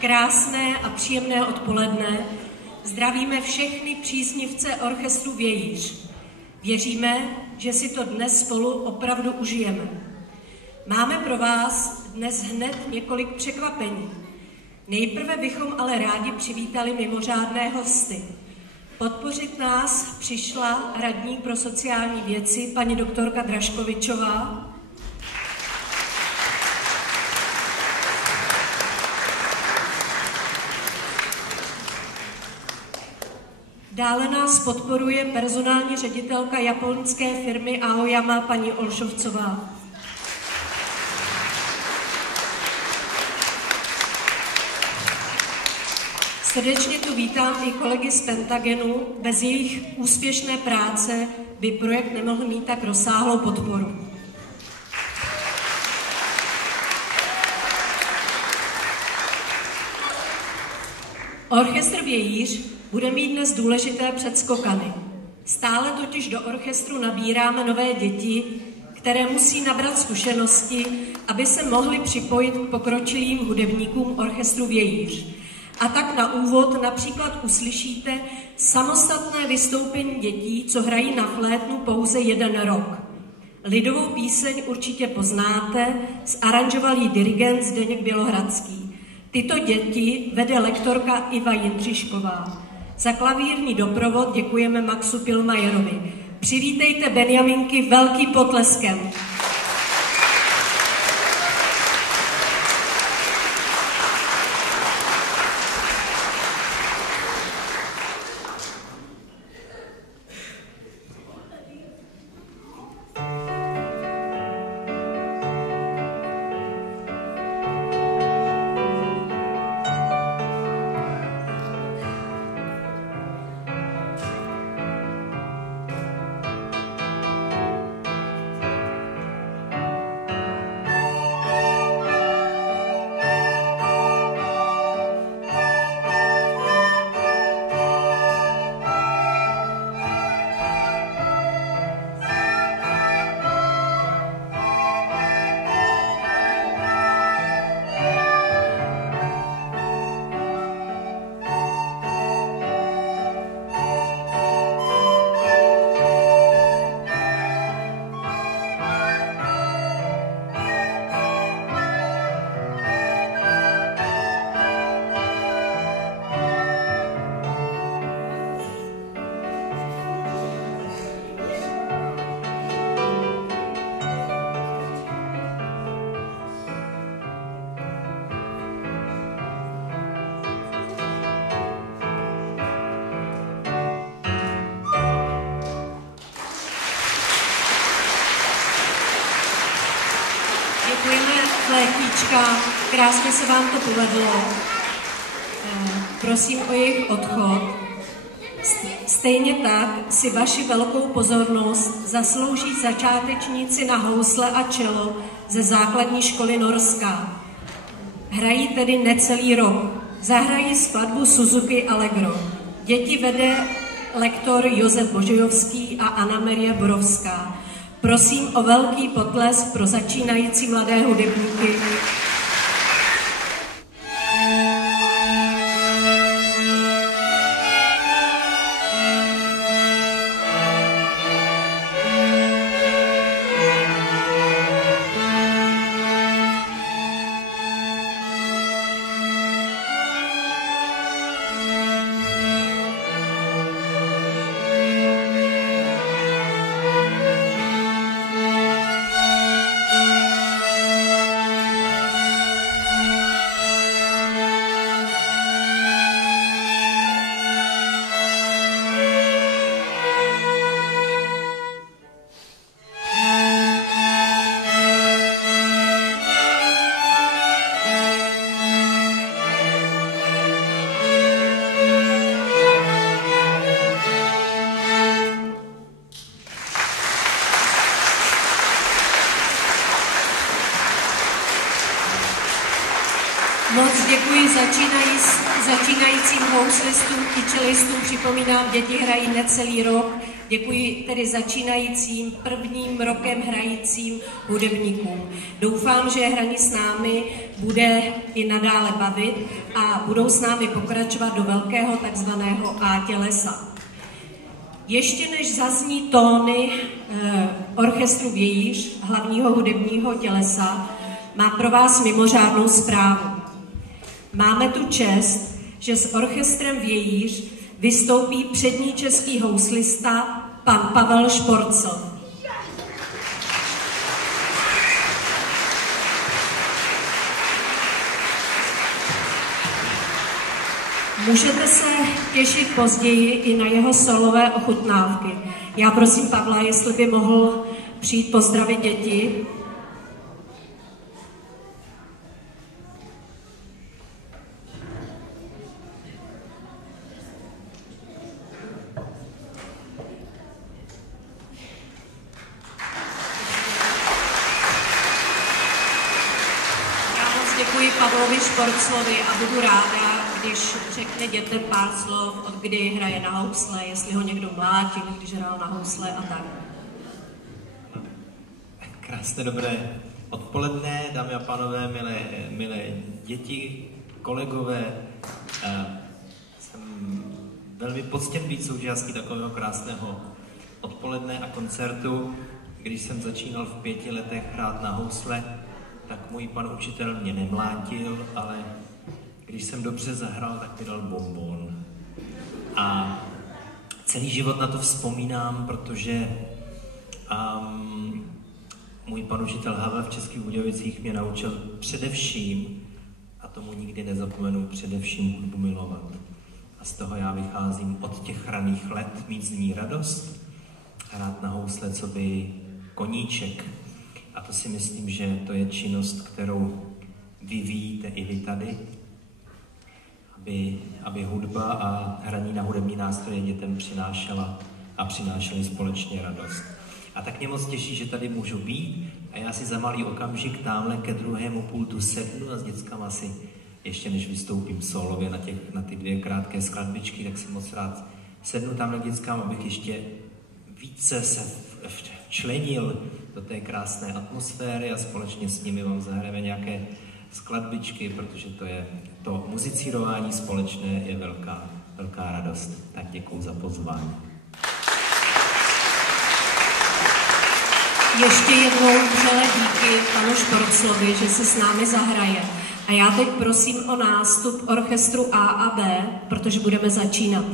Krásné a příjemné odpoledne. Zdravíme všechny příznivce orchestru Vějíř. Věříme, že si to dnes spolu opravdu užijeme. Máme pro vás dnes hned několik překvapení. Nejprve bychom ale rádi přivítali mimořádné hosty. Podpořit nás přišla radní pro sociální věci paní doktorka Draškovičová. Dále nás podporuje personální ředitelka japonské firmy Aoyama paní Olšovcová. Srdečně tu vítám i kolegy z Pentagenu. Bez jejich úspěšné práce by projekt nemohl mít tak rozsáhlou podporu. Orchestr Vějíř bude mít dnes důležité předskokany. Stále totiž do orchestru nabíráme nové děti, které musí nabrat zkušenosti, aby se mohly připojit k pokročilým hudebníkům orchestru Vějíř. A tak na úvod například uslyšíte samostatné vystoupení dětí, co hrají na flétnu pouze 1 rok. Lidovou píseň určitě poznáte, zaranžoval ji dirigent Zdeněk Bělohradský. Tyto děti vede lektorka Iva Jindřišková. Za klavírní doprovod děkujeme Maxu Pilmajerovi. Přivítejte Benjaminky velkým potleskem. Krásně se vám to povedlo. Prosím o jejich odchod. Stejně tak si vaši velkou pozornost zaslouží začátečníci na housle a čelo ze základní školy Norská. Hrají tedy necelý rok. Zahrají skladbu Suzuki Allegro. Děti vede lektor Josef Božojovský a Anna Marie Borovská. Prosím o velký potlesk pro začínající mladé hudebníky. Moc děkuji začínajícím houslistům i čelistům. Připomínám, děti hrají necelý rok. Děkuji tedy začínajícím prvním rokem hrajícím hudebníkům. Doufám, že hraní s námi bude i nadále bavit a budou s námi pokračovat do velkého takzvaného A tělesa. Ještě než zazní tóny orchestru Vějíř, hlavního hudebního tělesa, mám pro vás mimořádnou zprávu. Máme tu čest, že s orchestrem Vějíř vystoupí přední český houslista pan Pavel Šporcl. Můžete se těšit později i na jeho solové ochutnávky. Já prosím Pavla, jestli by mohl přijít pozdravit děti. Děkuji Pavlovi Šporclovi a budu ráda, když řekne dětem pár slov, od kdy hraje na housle, jestli ho někdo mlátil, když hrál na housle a tak. Krásné dobré odpoledne, dámy a pánové, milé děti, kolegové. Jsem velmi poctěn být součástí takového krásného odpoledne a koncertu. Když jsem začínal v 5 letech hrát na housle, tak můj pan učitel mě nemlátil, ale když jsem dobře zahrál, tak mi dal bonbon. A celý život na to vzpomínám, protože můj pan učitel Havel v Českých Budějovicích mě naučil především, a tomu nikdy nezapomenu, především hudbu milovat. A z toho já vycházím od těch raných let, mít z ní radost, hrát na housle coby koníček. A to si myslím, že to je činnost, kterou vyvíjíte i vy tady, aby hudba a hraní na hudební nástroje dětem přinášely společně radost. A tak mě moc těší, že tady můžu být a já si za malý okamžik tamhle ke druhému pultu sednu a s dětskama si, ještě než vystoupím solově na ty 2 krátké skladbičky, tak si moc rád sednu tamhle k dětskám, abych ještě více se včlenil do té krásné atmosféry a společně s nimi vám zahrajeme nějaké skladbičky, protože to muzicírování společné je velká radost. Tak děkuju za pozvání. Ještě jednou vřele díky panu Šporclovi, že se s námi zahraje. A já teď prosím o nástup orchestru A a B, protože budeme začínat.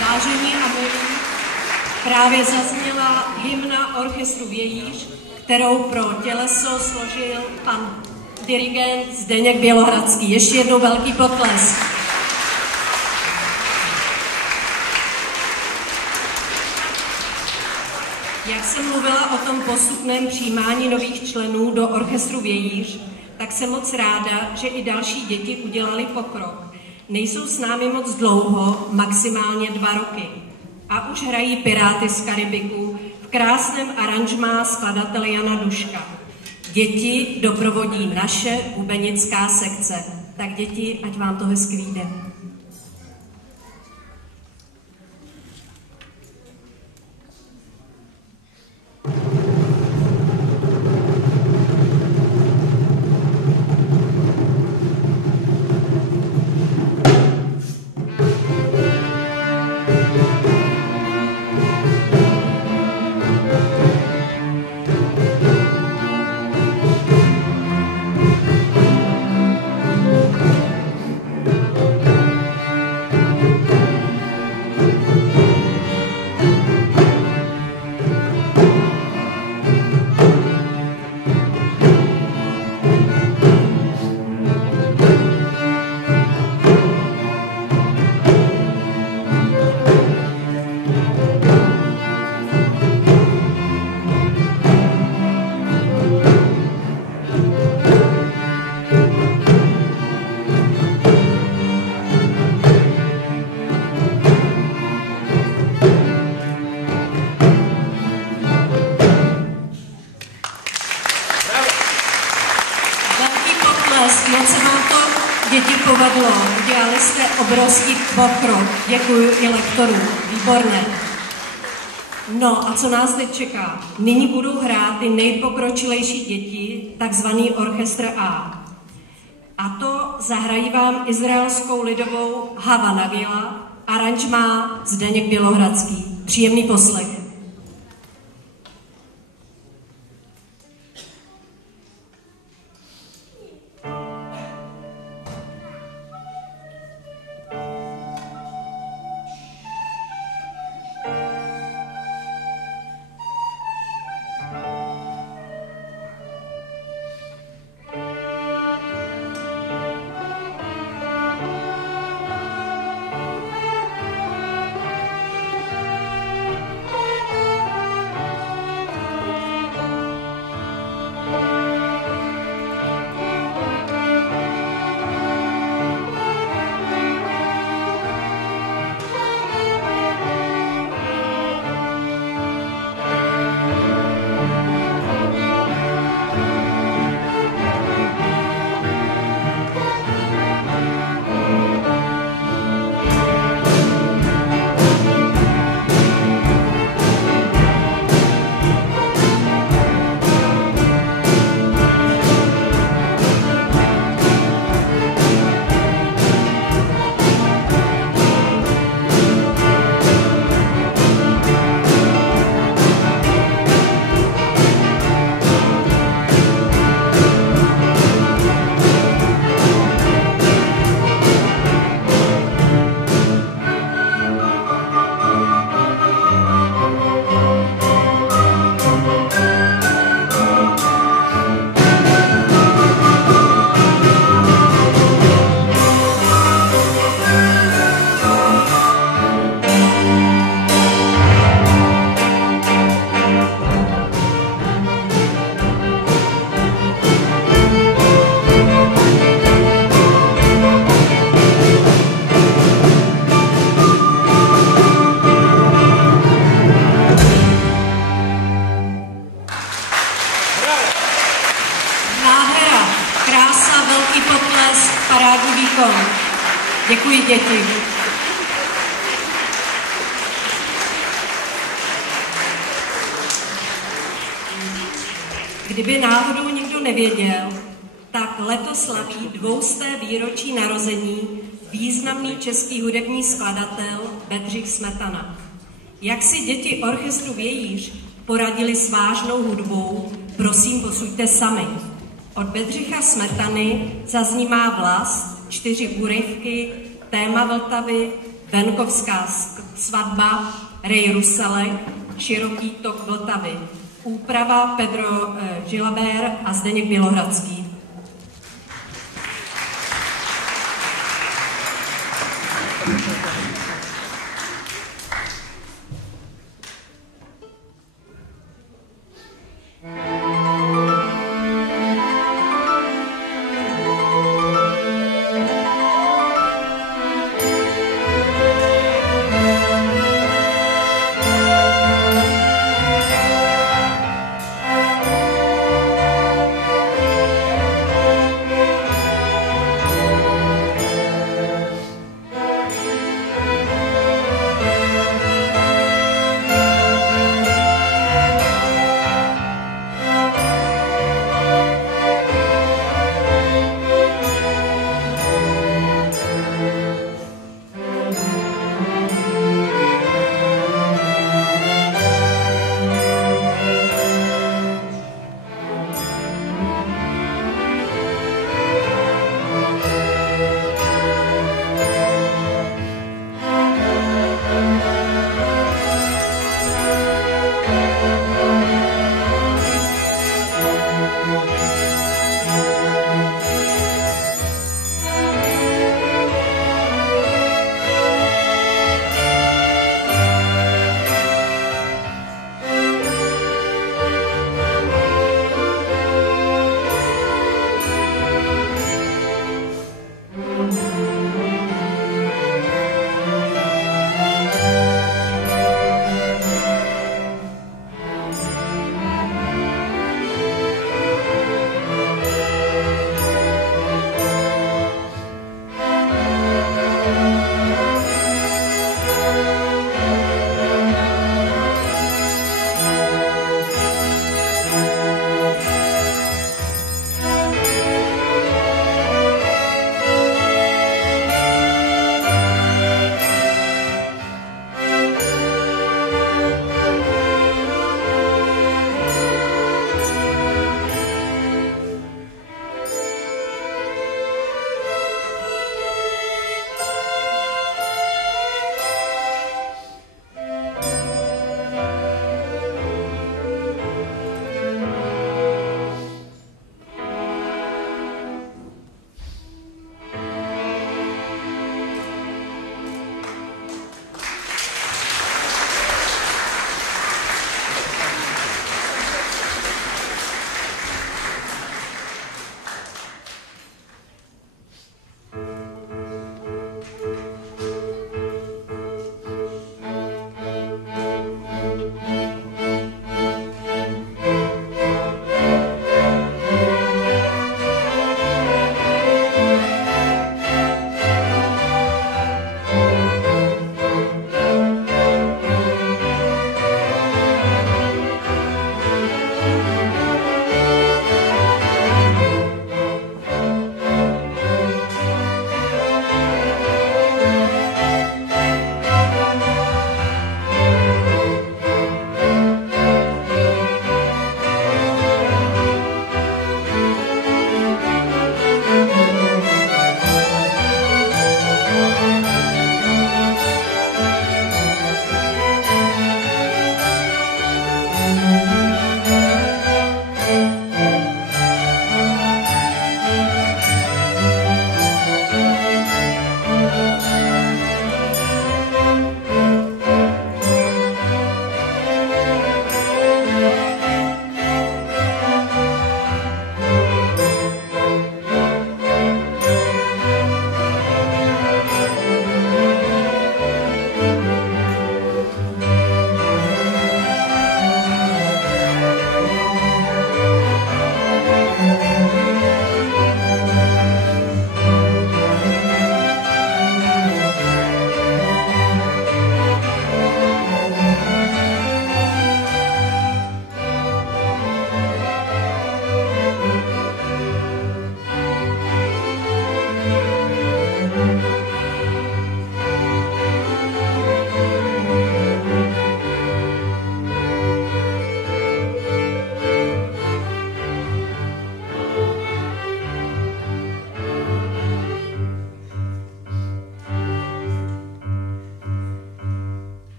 Vážení a milí, právě zazněla hymna orchestru Vějíř, kterou pro těleso složil pan dirigent Zdeněk Bělohradský. Ještě jednou velký potlesk. Jak jsem mluvila o tom postupném přijímání nových členů do orchestru Vějíř, tak jsem moc ráda, že i další děti udělali pokrok. Nejsou s námi moc dlouho, maximálně 2 roky. A už hrají Piráty z Karibiku v krásném aranžmá skladatele Jana Duška. Děti doprovodí naše bubenická sekce. Tak děti, ať vám to hezky vyjde. děti povedlo. Udělali jste obrovský pokrok. Děkuji i lektorům. Výborné. No a co nás teď čeká? Nyní budou hrát ty nejpokročilejší děti, takzvaný orchestr A. A to zahrají vám izraelskou lidovou Hava Nagila, aranž má Zdeněk Bělohradský. Příjemný poslech. Děkuji, děti. Kdyby náhodou někdo nevěděl, tak letos slaví 200. výročí narození významný český hudební skladatel Bedřich Smetana. Jak si děti orchestru Vějíř poradili s vážnou hudbou, prosím, posuďte sami. Od Bedřicha Smetany zaznívá Vlast, 4 úryvky, Téma Vltavy, Venkovská svatba, Rej Ruselek, Široký tok Vltavy. Úprava Pedro Gilabert a Zdeněk Bělohradský.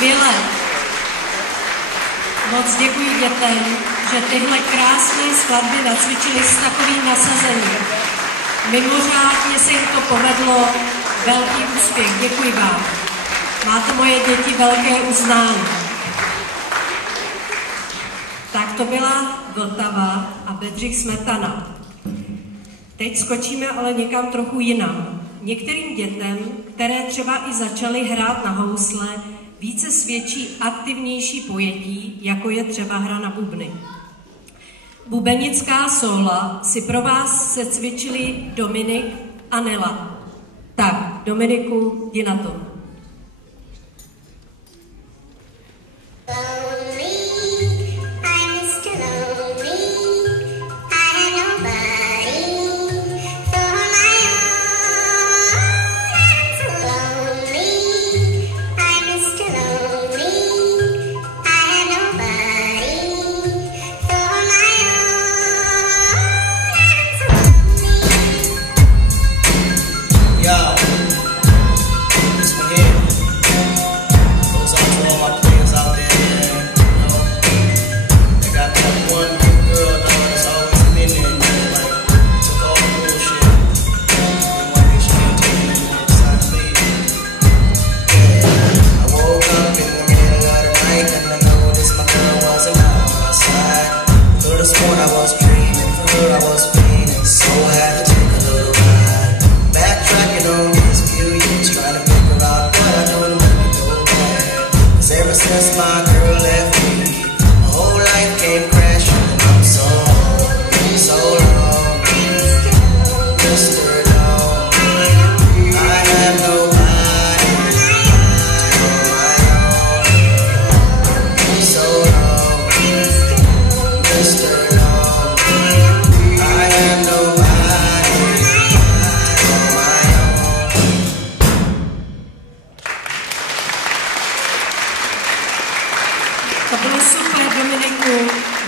Skvěle. Moc děkuji dětem, že tyhle krásné skladby nacvičili s takovým nasazením. Mimořádně se jim to povedlo, velký úspěch, děkuji vám. Máte moje děti velké uznání. Tak to byla Vltava a Bedřich Smetana. Teď skočíme ale někam trochu jinam. Některým dětem, které třeba i začaly hrát na housle, více svědčí aktivnější pojetí, jako je třeba hra na bubny. Bubenická sóla si pro vás secvičili Dominik a Nela. Tak, Dominiku, jdi na to.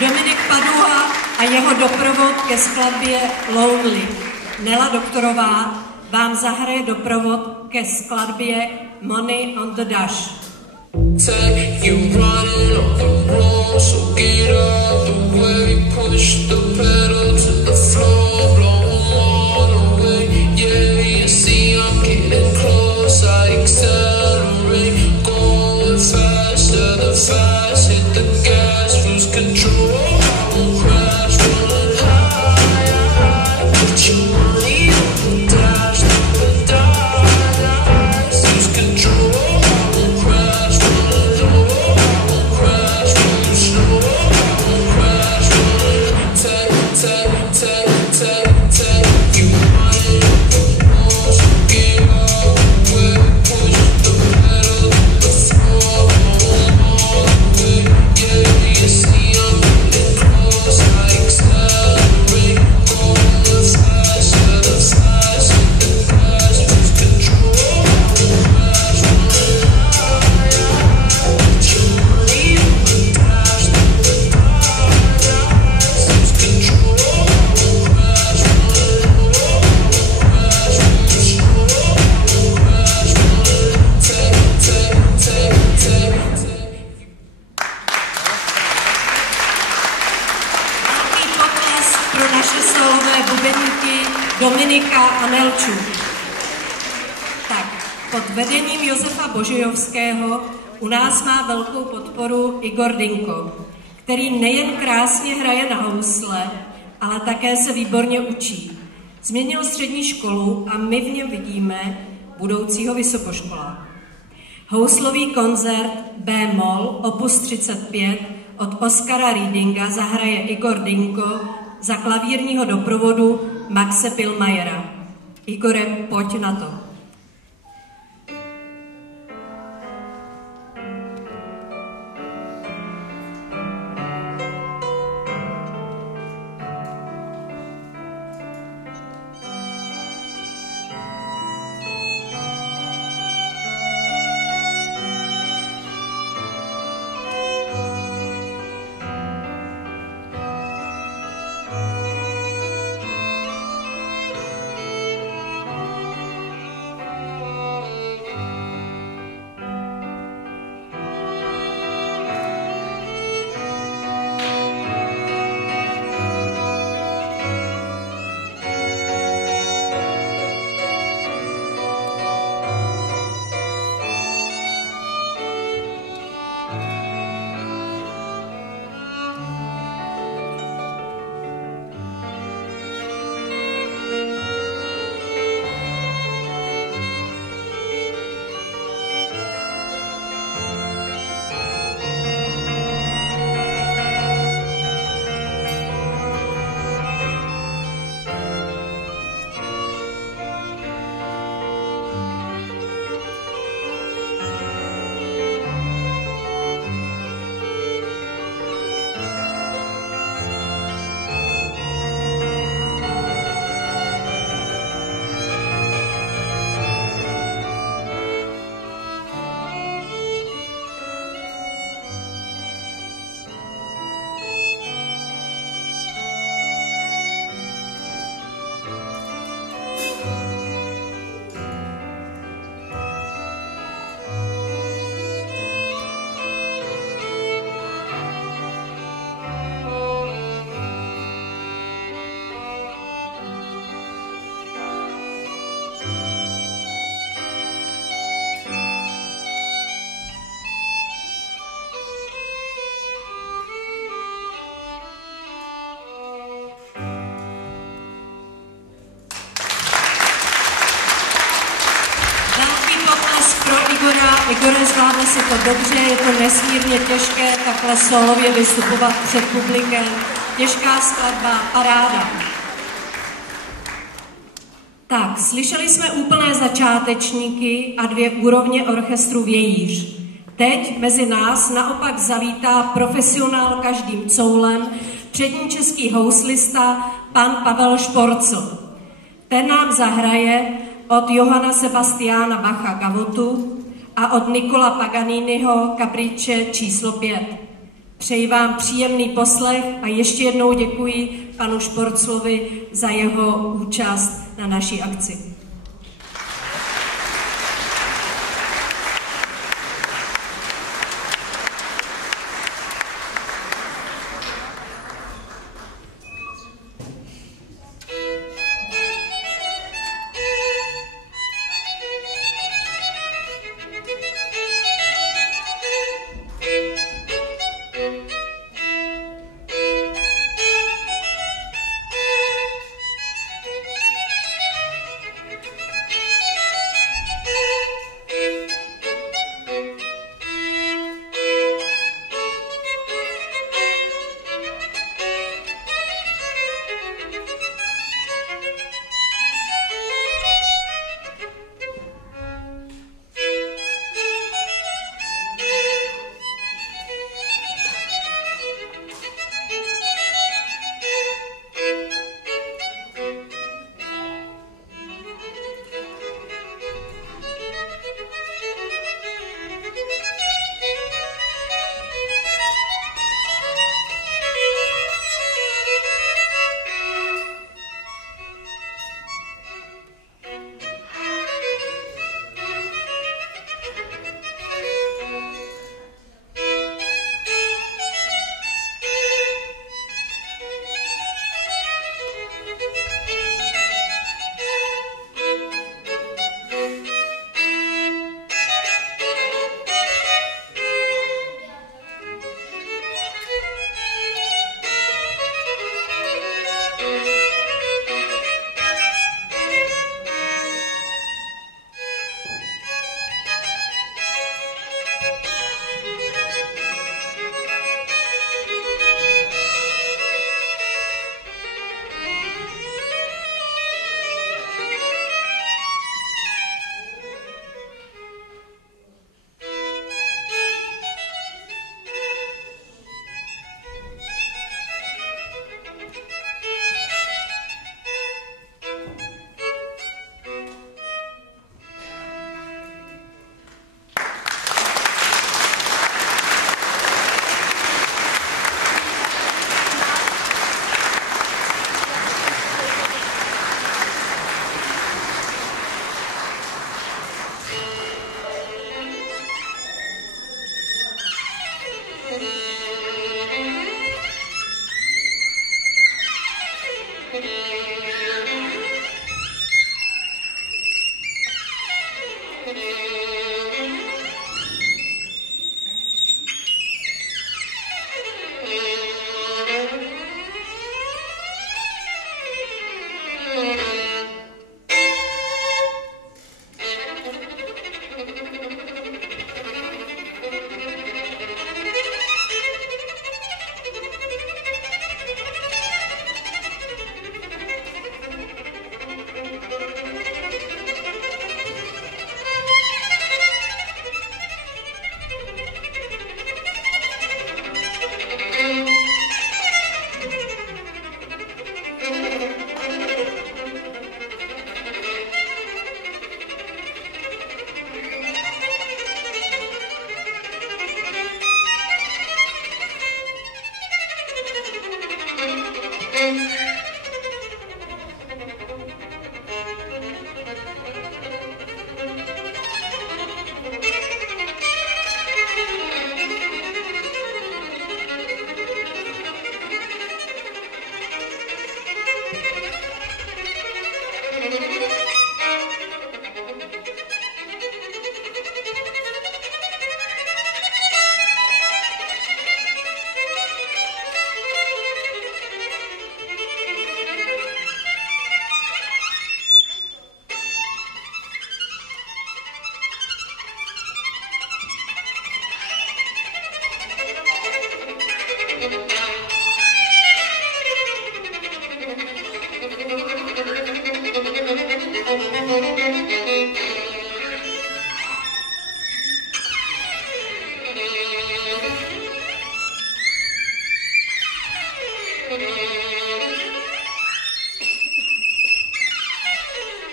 Dominik Paduha a jeho doprovod ke skladbě Lonely. Nela Doktorová vám zahraje doprovod ke skladbě Money on the Dash. Take you running on the road, so get out the way, push the pedal to the floor, blow them all away. Yeah, you see I'm getting close, I accelerate, going faster, the fast, hit the gas, lose control, crash, running high, put your money on the dash, never die, lose control. Take Dominika a Nelčů. Tak, pod vedením Josefa Božejovského u nás má velkou podporu Igor Dinko, který nejen krásně hraje na housle, ale také se výborně učí. Změnil střední školu a my v něm vidíme budoucího vysokoškoláka. Houslový koncert B-moll opus 35 od Oskara Riedinga zahraje Igor Dinko za klavírního doprovodu Maxe Pillmayera. Igore, pojď na to. Igore, zvládne si to dobře, je to nesmírně těžké takhle solově vystupovat před publikem. Těžká skladba, paráda. Tak, slyšeli jsme úplné začátečníky a 2 úrovně orchestru Vějíř. Teď mezi nás naopak zavítá profesionál každým coulem, přední český houslista pan Pavel Šporcl. Ten nám zahraje od Johanna Sebastiana Bacha Gavotu a od Nicola Paganiniho Caprice číslo 5. Přeji vám příjemný poslech a ještě jednou děkuji panu Šporclovi za jeho účast na naší akci.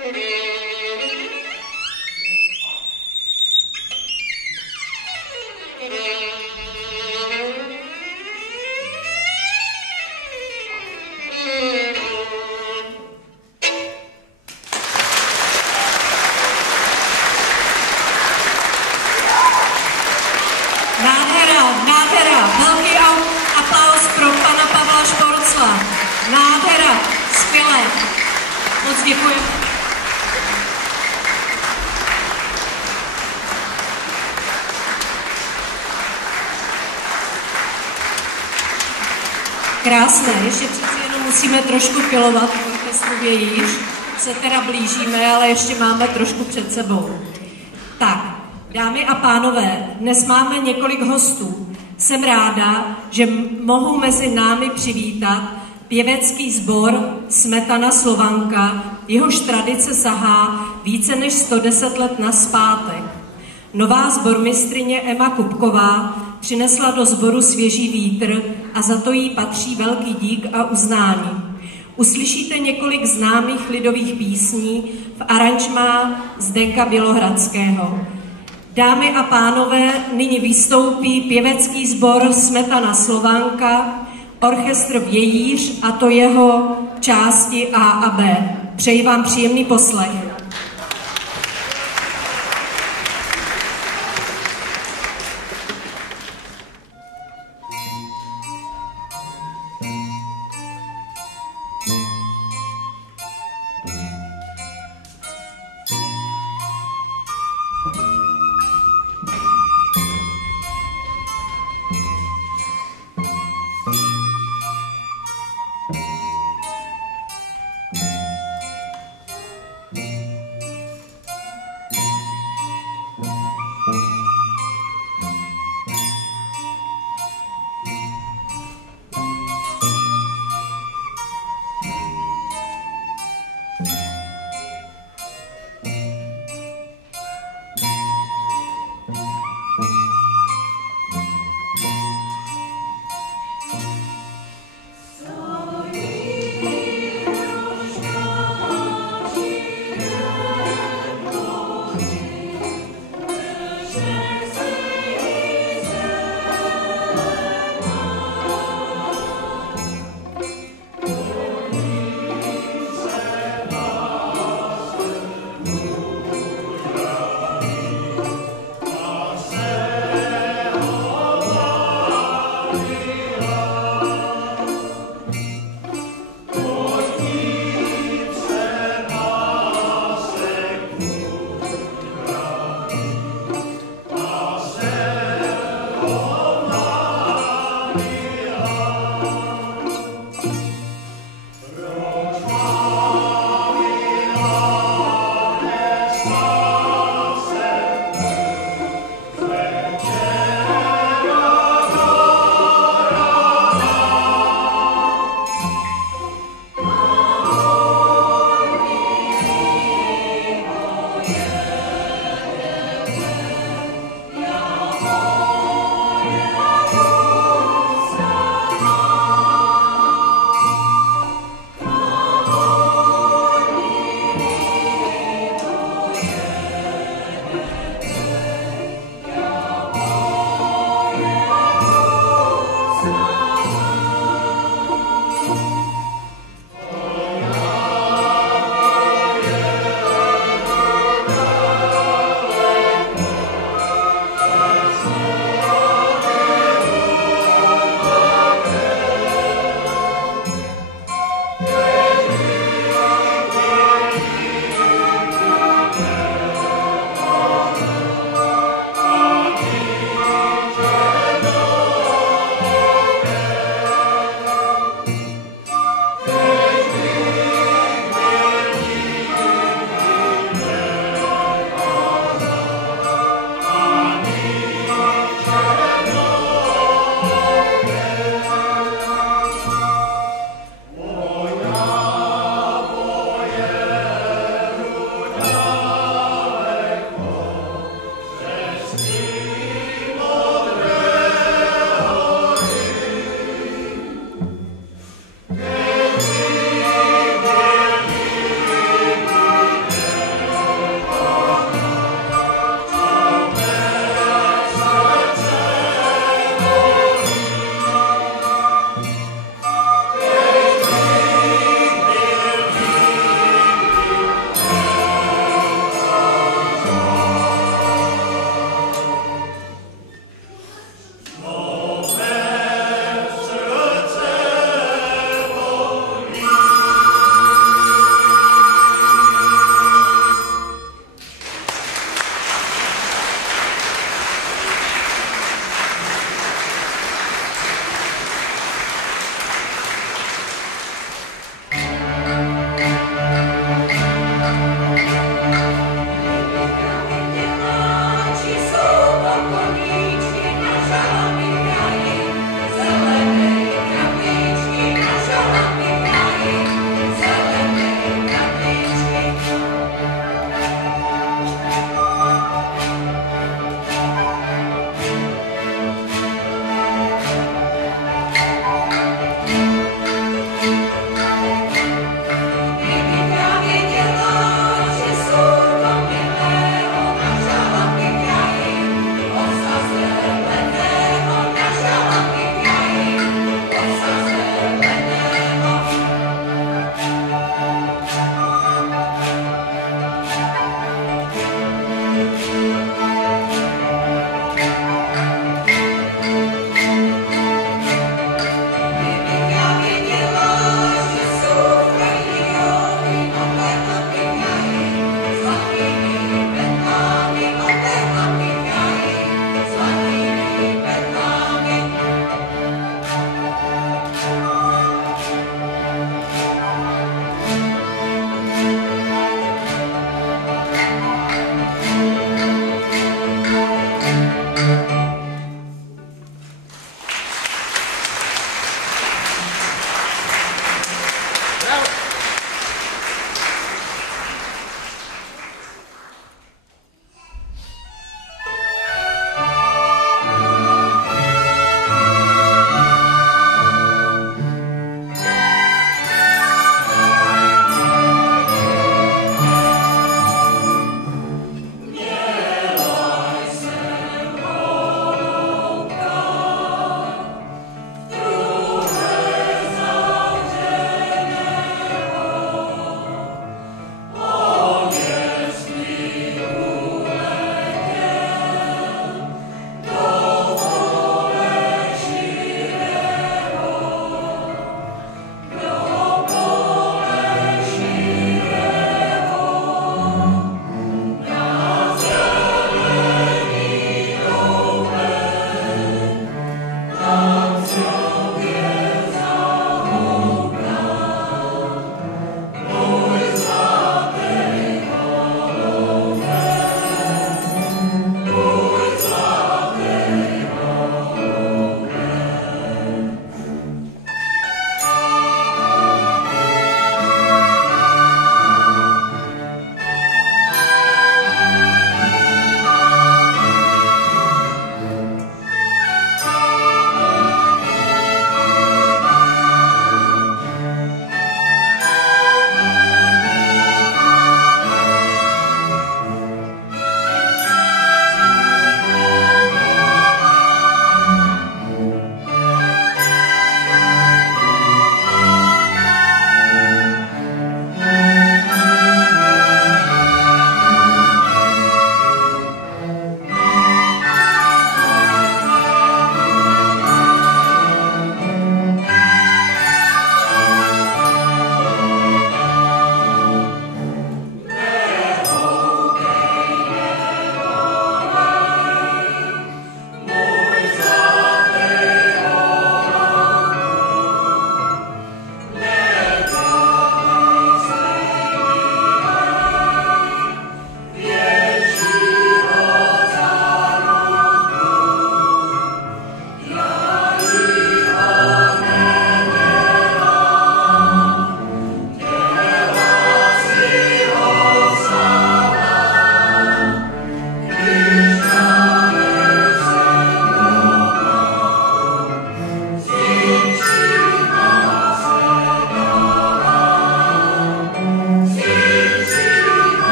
Nádhera, velký aplaus pro pana Pavla Šporcla. Nádhera, skvělé. Moc děkuji. Krásné, ještě přeci jenom musíme trošku pilovat v orchestru Vějíř. Se teda blížíme, ale ještě máme trošku před sebou. Tak, dámy a pánové, dnes máme několik hostů. Jsem ráda, že mohu mezi námi přivítat pěvecký sbor Smetana Slovanka, jehož tradice sahá více než 110 let nazpátek. Nová sbormistryně Emma Kupková přinesla do sboru svěží vítr a za to jí patří velký dík a uznání. Uslyšíte několik známých lidových písní v aranžmá Zdenka Bělohradského. Dámy a pánové, nyní vystoupí pěvecký sbor Smetana Slovanka, orchestr Vějíř a to jeho části A a B. Přeji vám příjemný poslech.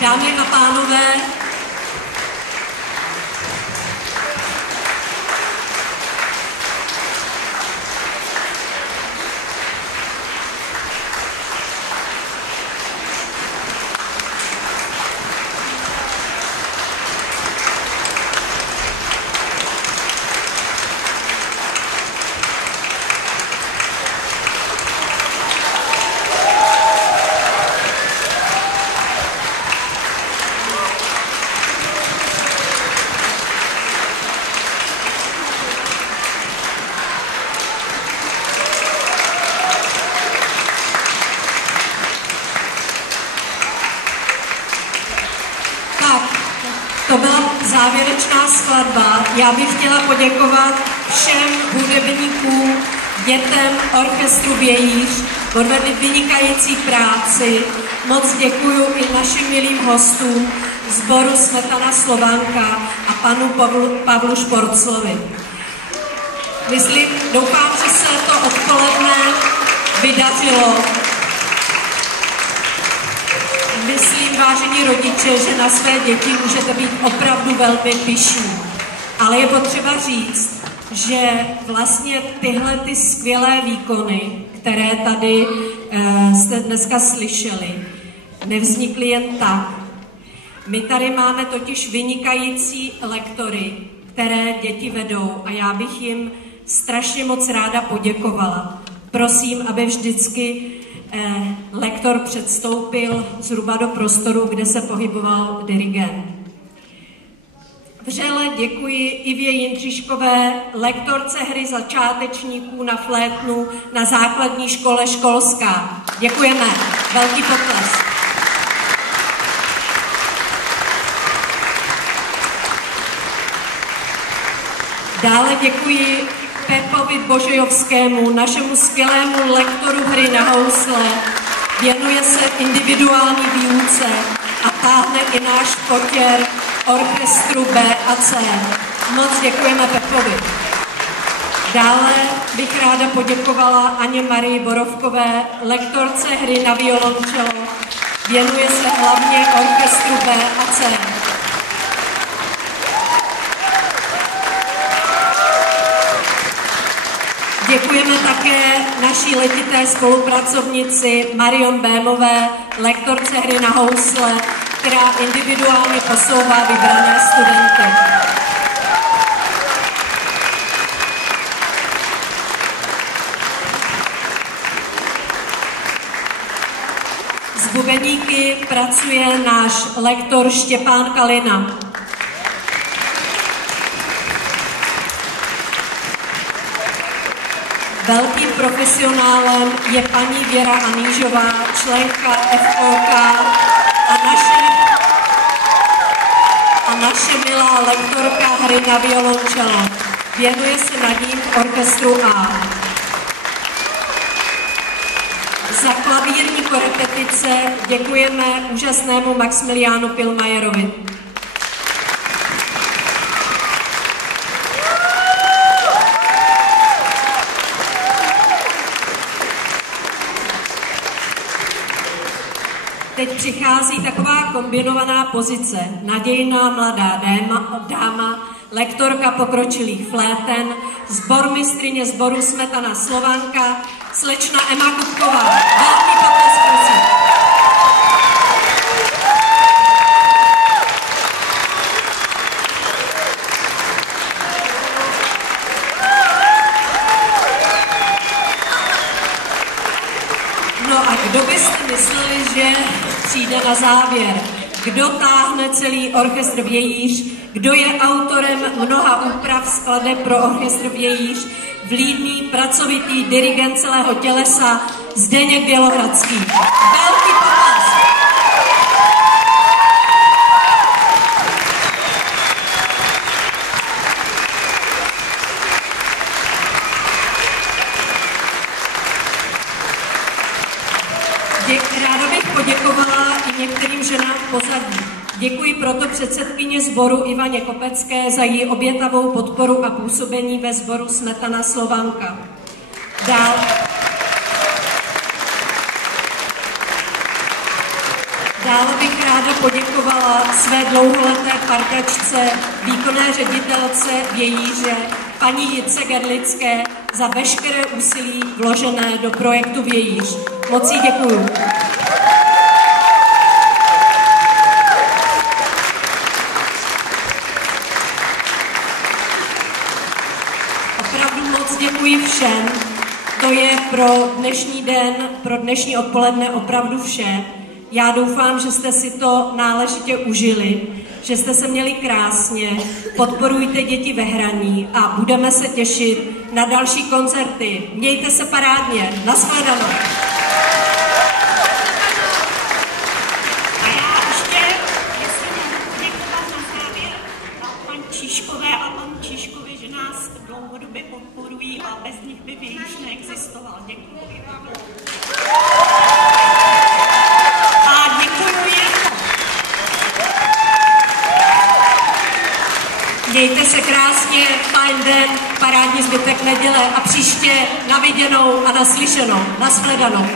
Dámy a pánové, to byla závěrečná skladba. Já bych chtěla poděkovat všem hudebníkům, dětem orchestru Vějíř, odvedli vynikající práci. Moc děkuju i našim milým hostům, sboru Smetana Slovanka a panu Pavlu Šporclovi. Doufám, že se to odpoledne vydařilo. Myslím, vážení rodiče, že na své děti můžete být opravdu velmi pyšní. Ale je potřeba říct, že vlastně tyhle ty skvělé výkony, které tady jste dneska slyšeli, nevznikly jen tak. My tady máme totiž vynikající lektory, které děti vedou a já bych jim strašně moc ráda poděkovala. Prosím, aby vždycky lektor předstoupil zhruba do prostoru, kde se pohyboval dirigent. Vřele děkuji Ivě Jindřiškové, lektorce hry začátečníků na flétnu na základní škole Školská. Děkujeme. Velký potlesk. Dále děkuji Pepovi Božejovskému, našemu skvělému lektoru hry na housle. Věnuje se individuální výuce a táhne i náš kotěr orchestru B a C. Moc děkujeme Pepovi. Dále bych ráda poděkovala Aně Marii Borovkové, lektorce hry na violoncello. Věnuje se hlavně orchestru B a C. Děkujeme také naší letité spolupracovnici Marion Bémové, lektorce hry na housle, která individuálně posouvá vybrané studenty. S bubeníky pracuje náš lektor Štěpán Kalina. Velkým profesionálem je paní Věra Anížová, členka FOK a naše milá lektorka hry na violoncello. Věnuje se nad ním v orchestru A. Za klavírní korepetice děkujeme úžasnému Maximiliánu Pilmajerovi. Teď přichází taková kombinovaná pozice. Nadějná mladá dáma, lektorka pokročilých fléten, sbormistryně sboru Smetana Slovanka, slečna Emma Kupková. Velký potlesk, prosím. No a kdo byste mysleli, že přijde na závěr? Kdo táhne celý orchestr Vějíř? Kdo je autorem mnoha úprav skladeb pro orchestr Vějíř? Vlídný, pracovitý dirigent celého tělesa Zdeněk Bělohradský. Velký potlesk! Ráda bych poděkovala i některým ženám v pozadí. Děkuji proto předsedkyni sboru Ivaně Kopecké za její obětavou podporu a působení ve sboru Smetana Slovanka. Dále bych ráda poděkovala své dlouholeté partačce, výkonné ředitelce Vějíře, paní Jitce Gerlické, za veškeré úsilí vložené do projektu Vějíř. Moc jí děkuju. Opravdu moc děkuji všem. To je pro dnešní den, pro dnešní odpoledne opravdu vše. Já doufám, že jste si to náležitě užili, že jste se měli krásně, podporujte děti ve hraní a budeme se těšit na další koncerty. Mějte se parádně. Nashledanou. A já ještě, jestli můžu děkovat na závěr paní Číškové a panu Číškovi, že nás dlouhodobě podporují a bez nich by Vějíř neexistoval. Děkuji vám. A děkuji jim. Mějte se krásně, fajn den, parádní zbytek neděle a příště na viděnou a naslyšenou. Nashledanou.